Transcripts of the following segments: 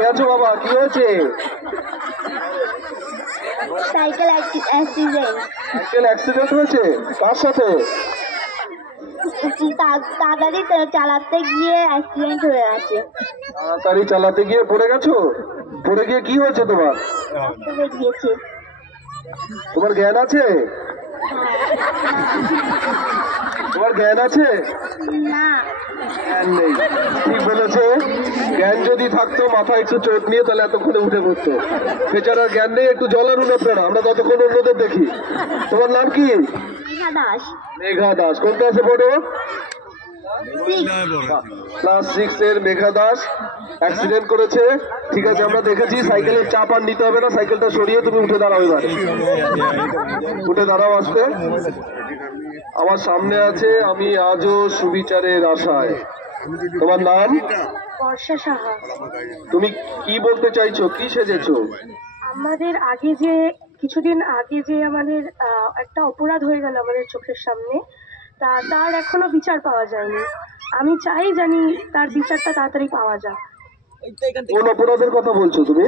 কে আছো বাবা? কি হয়েছে? Cycle accident. সাইকেল অ্যাক্সিডেন্ট হয়েছে? কার সাথে? তাড়াতাড়ি চালাতে গিয়ে অ্যাক্সিডেন্ট হয়ে আছে। তাড়াতাড়ি চালাতে গিয়ে পড়ে গেছো? পড়ে গিয়ে কি হয়েছে তোমার? বেরিয়েছে। তোমার জ্ঞান আছে? তোমার জ্ঞান আছে? না, জ্ঞান নেই। ঠিক বলেছে, জ্ঞান যদি থাকতো মাথায় একটু চোট নিয়ে তাহলে এতক্ষণে উঠে পড়তো। বেচারার জ্ঞান নেই, একটু জলের আপনারা, আমরা ততক্ষণ অন্যদের দেখি। তোমার নাম কি? মেঘা দাস। মেঘা দাস। কোন ক্লাসে পড়ো? ক্লাস 6 এর মেঘা দাস অ্যাক্সিডেন্ট করেছে। ঠিক আছে, আমরা দেখেছি। সাইকেলের চাপ আর নিতে হবে না, সাইকেলটা সরিয়ে তুমি উঠে দাঁড়াও। এবার উঠে দাঁড়াও আসতে। আমার সামনে আছে আমি আজও সুবিচারের আশায়। তোমার নাম? বর্ষা সাহা। তুমি কি বলতে চাইছো? কি সেজেছো? আমাদের কিছুদিন আগে যে আমাদের একটা অপরাধ হয়ে গেল আমাদের চোখের সামনে, তার এখনো বিচার পাওয়া যায়নি। আমি জানি তার বিচারটা তাড়াতাড়ি পাওয়া যাক। কোন অপরাধের কথা বলছো তুমি?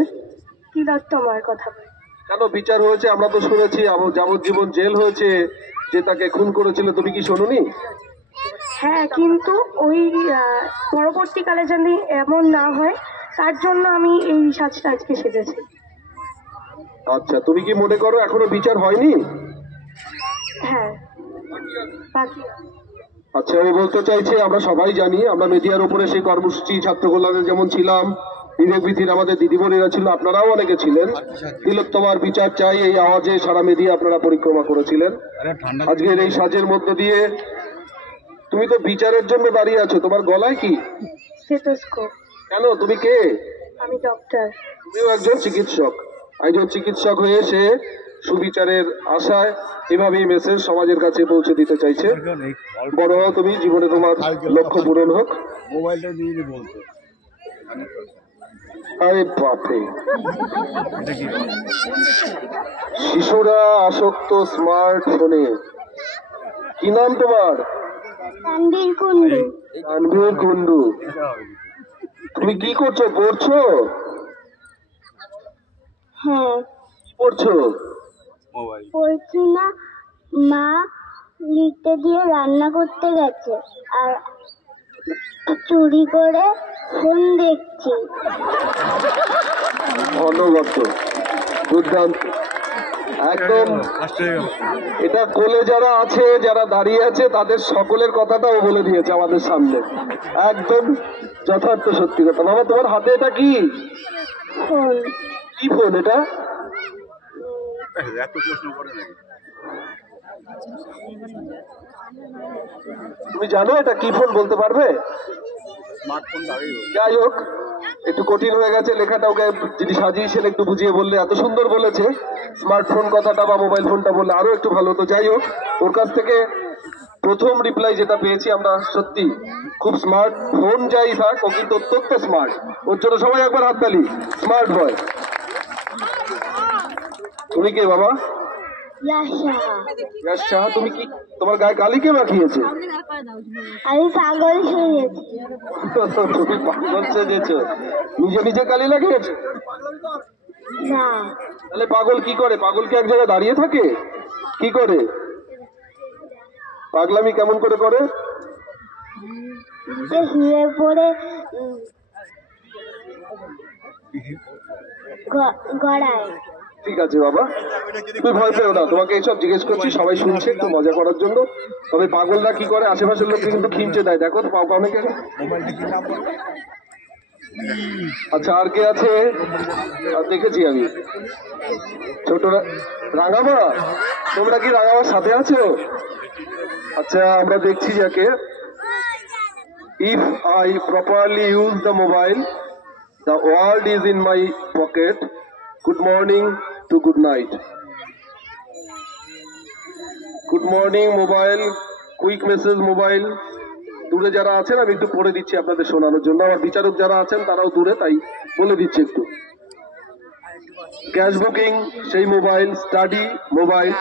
তিলোত্তমার কথা বলি। কেন বিচার হয়েছে? আমরা তো শুনেছি যাবজ্জীবন জেল হয়েছে, যে তাকে খুন করেছিল। তুমি কি শোনোনি? হ্যাঁ, কিন্তু ওই পরবর্তীকালে যদি এমন না হয় তার জন্য আমি এই সাজটা আজকে সেজেছি। আচ্ছা, তুমি কি মনে করো এখনো বিচার হয়নি? হ্যাঁ, বাকি। আচ্ছা, আমি বলতে চাইছি আমরা সবাই জানি, আমরা মিডিয়ার উপরে সেই কর্মসূচি ছাত্র কল্যাণের যেমন ছিলাম, বিবেক বিধির আমাদের দিদিমণিরা ছিল, আপনারাও অনেকে ছিলেন। তিলোত্তমার বিচার চাই এই আওয়াজে সারা মিডিয়া আপনারা পরিক্রমা করেছিলেন। আজকের এই সাজের মধ্যে দিয়ে তুমি তো বিচারের জন্য দাঁড়িয়ে আছো। তোমার গলায় কি? স্টেথোস্কোপ। কেন? তুমি কে? আমি ডক্টর। তুমিও একজন চিকিৎসক। একজন চিকিৎসক হয়ে সে সুবিচারের আশায় এভাবেই মেসেজ সমাজের কাছে পৌঁছে দিতে চাইছে। বড় হও তুমি, জীবনে তোমার লক্ষ্য পূরণ হোক। মোবাইলটা দিয়ে বলতো। আরে বাপরে, শিশুরা আসক্ত স্মার্টফোনে। কি নাম তোমার? তানভীর কুন্ডু। তানভীর কুন্ডু। তুমি কি করছো? পড়ছো? হ্যাঁ। কি পড়ছো? পড়ছি না, মা লিখতে দিয়ে রান্না করতে গেছে আর চুরি করে ফোন দেখছি। অনবদ্য, দুর্দান্ত, একদম। এটা কোলে যারা আছে, যারা দাঁড়িয়ে আছে, তাদের সকলের কথাটাও বলে দিয়েছে আমাদের সামনে। একদম যথার্থ সত্যি কথা। বাবা, তোমার হাতে এটা কি? ফোন। কি ফোন এটা? তুমি জানো এটা কি ফোন? বলতে পারবে? যাই হোক, একটু কঠিন হয়ে গেছে লেখাটা। ওকে যদি সাজিয়েছেন একটু বুঝিয়ে বললে, এত সুন্দর বলেছে। স্মার্টফোন কথাটা বা মোবাইল ফোনটা বললে আরো একটু ভালো হতো। যাই হোক, ওর কাছ থেকে প্রথম রিপ্লাই যেটা পেয়েছি আমরা, সত্যি খুব স্মার্ট। ফোন যাই থাক, ও কিন্তু অত্যন্ত স্মার্ট। ওর জন্য সবাই একবার হাততালি। Smart boy. তুমি কে বাবা? ইয়াশ সাহা। তুমি কি, তোমার গায়ে কালি কে মাখিয়েছে? আমি পাগল সেজেছি। তুমি পাগল সেজেছো? নিজে নিজে কালি লাগিয়েছো? না। তাহলে পাগল কি করে? পাগল কি এক জায়গায় দাঁড়িয়ে থাকে? কি করে? পাগলামি কেমন করে করে? শুয়ে পড়ে গড়ায়। ঠিক আছে বাবা, তুমি ভয় পেও না। তোমাকে এইসব জিজ্ঞেস করছি, সবাই শুনছে একটু মজা করার জন্য। তবে পাগলরা কি করে, আশেপাশের লোককে কিন্তু খিমচে দেয়। দেখো অনেকে। আচ্ছা, আর কে আছে? দেখেছি আমি ছোট রাঙামা। তোমরা কি রাঙামার সাথে আছো? আচ্ছা, আমরা দেখছি যাকে। If I properly use the mobile, the world is in my pocket. Good morning to good night. Good morning mobile, quick message mobile. দূরে যারা আছেন আমি একটু পড়ে দিচ্ছি আপনাদের শোনানোর জন্য। আমার বিচারক যারা আছেন তারাও দূরে, তাই বলে দিচ্ছি একটু। ক্যাশ বুকিং সেই mobile, study mobile,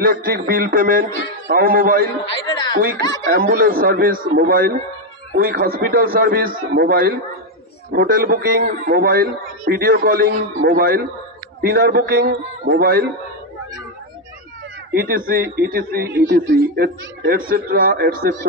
electric bill payment তাও mobile, quick ambulance service mobile, quick hospital service mobile, hotel booking mobile, video calling mobile, dinner booking mobile, ETC ETC ETC etcetera etcetera.